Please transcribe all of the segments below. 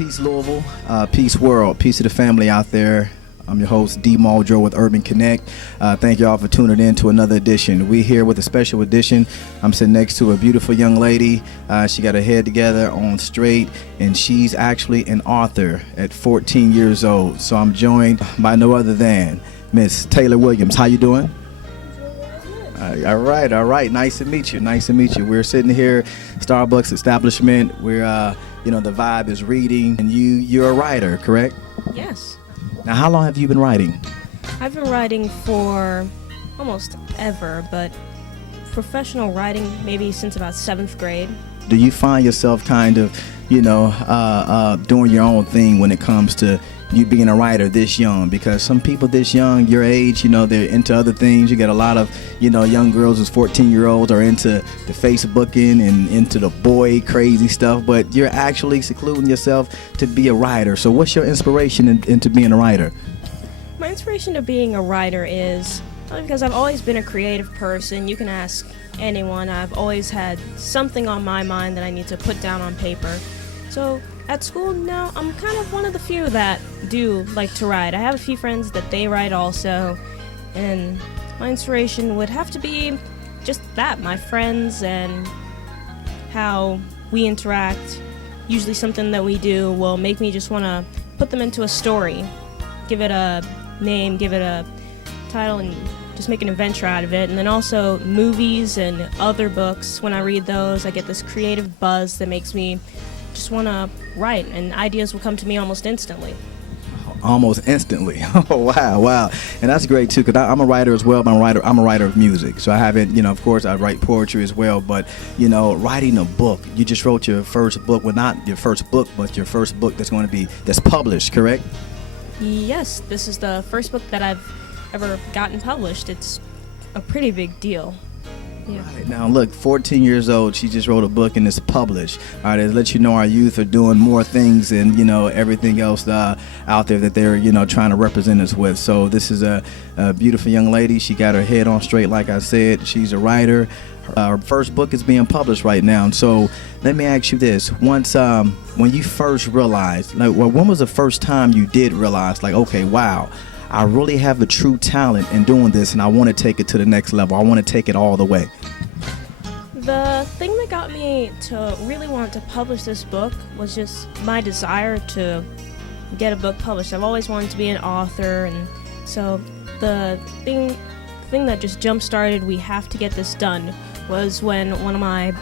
Peace Louisville, peace world, peace to the family out there. I'm your host, D. Muldrow with Urban Conneqt. Thank you all for tuning in to another edition. We're here with a special edition. I'm sitting next to a beautiful young lady. She got her head together on straight, and she's actually an author at 14 years old. So I'm joined by no other than Miss Taylor Williams. How you doing? All right. Nice to meet you. We're sitting here, Starbucks establishment. We're, the vibe is reading, and you're a writer, correct? Yes. Now, how long have you been writing? I've been writing for almost ever, but professional writing maybe since about 7th grade. Do you find yourself kind of, doing your own thing when it comes to you being a writer this young? Because some people this young, your age, they're into other things. You get a lot of, young girls who's 14-year-olds are into the Facebooking and into the boy crazy stuff, but you're actually secluding yourself to be a writer. So what's your inspiration into being a writer? My inspiration to being a writer is because I've always been a creative person. You can ask anyone. I've always had something on my mind that I need to put down on paper. So at school now, I'm kind of one of the few that do like to write. I have a few friends that they write also, and my inspiration would have to be just that, my friends and how we interact. Usually something that we do will make me just want to put them into a story, give it a name, give it a title, and just make an adventure out of it. And then also movies and other books, when I read those, I get this creative buzz that makes me just want to write, and ideas will come to me almost instantly. Almost instantly. Oh, wow. And that's great too, because I'm a writer as well, but I'm a writer of music. So I haven't, of course I write poetry as well, but writing a book, you just wrote your first book. Well, not your first book, but your first book that's published, correct? Yes, this is the first book that I've ever gotten published. It's a pretty big deal. Yeah. Right. Now look, 14 years old, she just wrote a book and it's published. All right, it lets you know our youth are doing more things than everything else out there that they're trying to represent us with. So this is a beautiful young lady. She got her head on straight, like I said. She's a writer. Her first book is being published right now. And so let me ask you this: once when you first realized, when was the first time you did realize, okay, wow, I really have a true talent in doing this, and I want to take it to the next level. I want to take it all the way. The thing that got me to really want to publish this book was just my desire to get a book published. I've always wanted to be an author, and so the thing that just jump-started, we have to get this done, was when one of my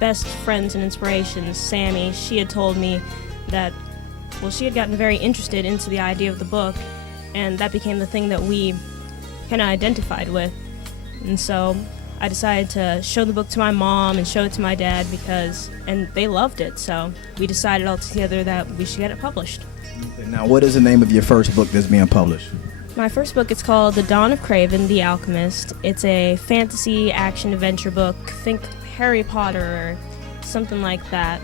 best friends and inspirations, Sammy, she had told me that, she had gotten very interested into the idea of the book, and that became the thing that we kind of identified with. And so I decided to show the book to my mom and show it to my dad and they loved it. So we decided all together that we should get it published. Now, what is the name of your first book that's being published? My first book, it's called The Dawn of Craven, The Alchemist. It's a fantasy action adventure book. Think Harry Potter or something like that.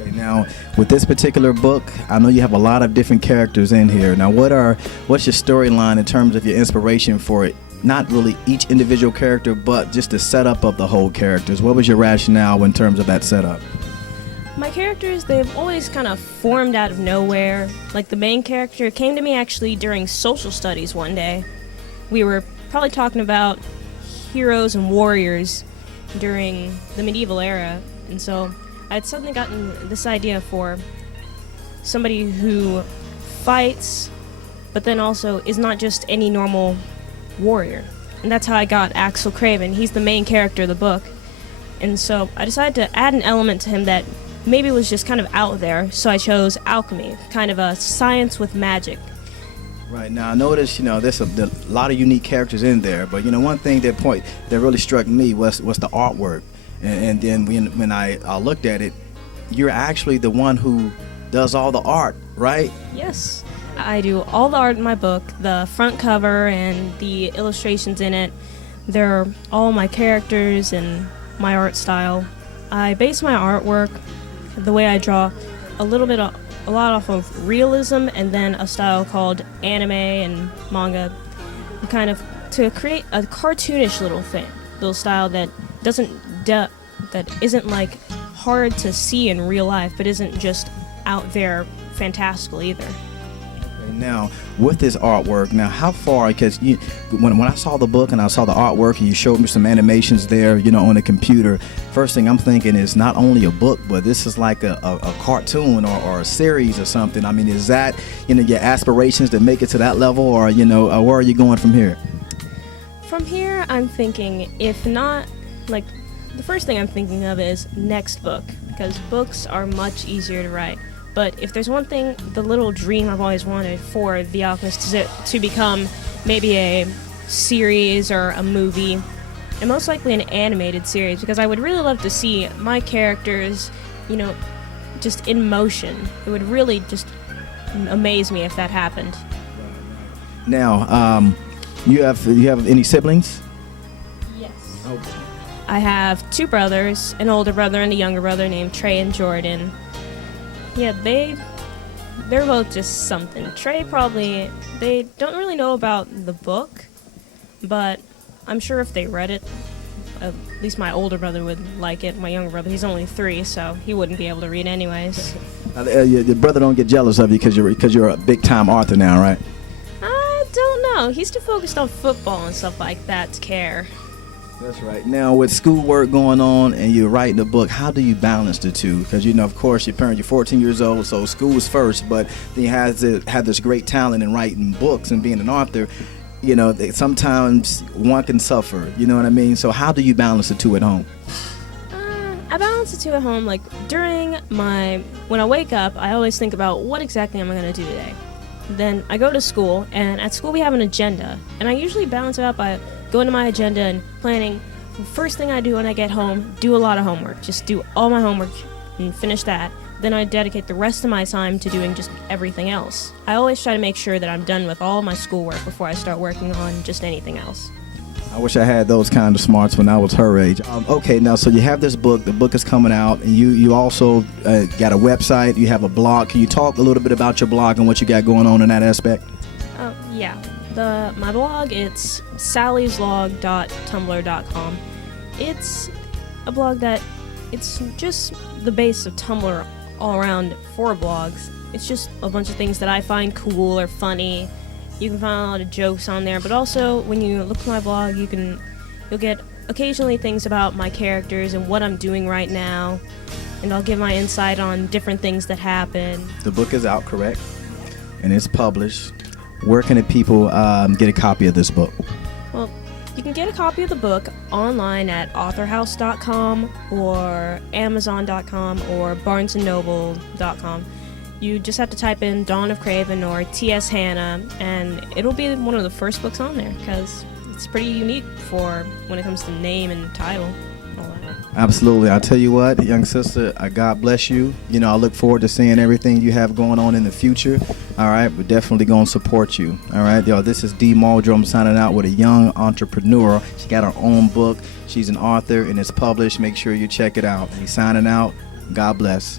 Okay, now, with this particular book, I know you have a lot of different characters in here. Now, what's your storyline in terms of your inspiration for it? Not really each individual character, but just the setup of the whole characters. What was your rationale in terms of that setup? My characters, they've always kind of formed out of nowhere. Like the main character came to me actually during social studies one day. We were probably talking about heroes and warriors during the medieval era, and so I'd suddenly gotten this idea for somebody who fights, but then also is not just any normal warrior. And that's how I got Axel Craven. He's the main character of the book. And so I decided to add an element to him that maybe was just kind of out there, so I chose alchemy, kind of a science with magic. Right. Now, I noticed, there's a lot of unique characters in there, but, one thing that really struck me was the artwork. And then when I looked at it, you're actually the one who does all the art, right? Yes, I do all the art in my book. The front cover and the illustrations in it, they're all my characters and my art style. I base my artwork, the way I draw, a lot off of realism and then a style called anime and manga, kind of to create a cartoonish little style that that isn't like hard to see in real life, but isn't just out there fantastical either. Now, with this artwork, now how far, because when I saw the book and I saw the artwork and you showed me some animations there, on the computer, first thing I'm thinking is not only a book, but this is like a cartoon or a series or something. I mean, is that, your aspirations to make it to that level, or, where are you going from here? From here, I'm thinking, if not, like, the first thing I'm thinking of is next book, because books are much easier to write. But if there's one thing, the little dream I've always wanted for The Alchemist is to become maybe a series or a movie, and most likely an animated series, because I would really love to see my characters, just in motion. It would really just amaze me if that happened. Now, you have any siblings? Yes. Okay. I have two brothers, an older brother and a younger brother named Trey and Jordan. Yeah, they're both just something. Trey they don't really know about the book, but I'm sure if they read it, at least my older brother would like it. My younger brother, he's only 3, so he wouldn't be able to read anyways. Your brother don't get jealous of you because you're a big-time author now, right? I don't know. He's too focused on football and stuff like that to care. That's right. Now, with schoolwork going on and you're writing a book, how do you balance the two? Because, of course, you're 14 years old, so school is first, but then you have this great talent in writing books and being an author. Sometimes one can suffer, you know what I mean? So how do you balance the two at home? I balance the two at home, like, when I wake up, I always think about what exactly am I going to do today. Then I go to school, and at school we have an agenda, and I usually balance it out by going to my agenda and planning. The first thing I do when I get home, do a lot of homework. Just do all my homework and finish that. Then I dedicate the rest of my time to doing just everything else. I always try to make sure that I'm done with all my schoolwork before I start working on just anything else. I wish I had those kind of smarts when I was her age. Okay, now, so you have this book. The book is coming out, and you also got a website. You have a blog. Can you talk a little bit about your blog and what you got going on in that aspect? Yeah. My blog, it's sallyslog.tumblr.com. It's a blog that it's just the base of Tumblr all around for blogs. It's just a bunch of things that I find cool or funny. You can find a lot of jokes on there, but also when you look at my blog, you'll get occasionally things about my characters and what I'm doing right now, and I'll give my insight on different things that happen. The book is out, correct? And it's published. Where can people get a copy of this book? Well, you can get a copy of the book online at authorhouse.com or amazon.com or barnesandnoble.com. You just have to type in Dawn of Craven or T.S.Hana, and it'll be one of the first books on there because it's pretty unique for when it comes to name and title. Absolutely. I'll tell you what, young sister, God bless you. I look forward to seeing everything you have going on in the future. All right, we're definitely going to support you. All right, y'all, this is D. Muldrow. I'm signing out with a young entrepreneur. She got her own book. She's an author, and it's published. Make sure you check it out. He's signing out. God bless.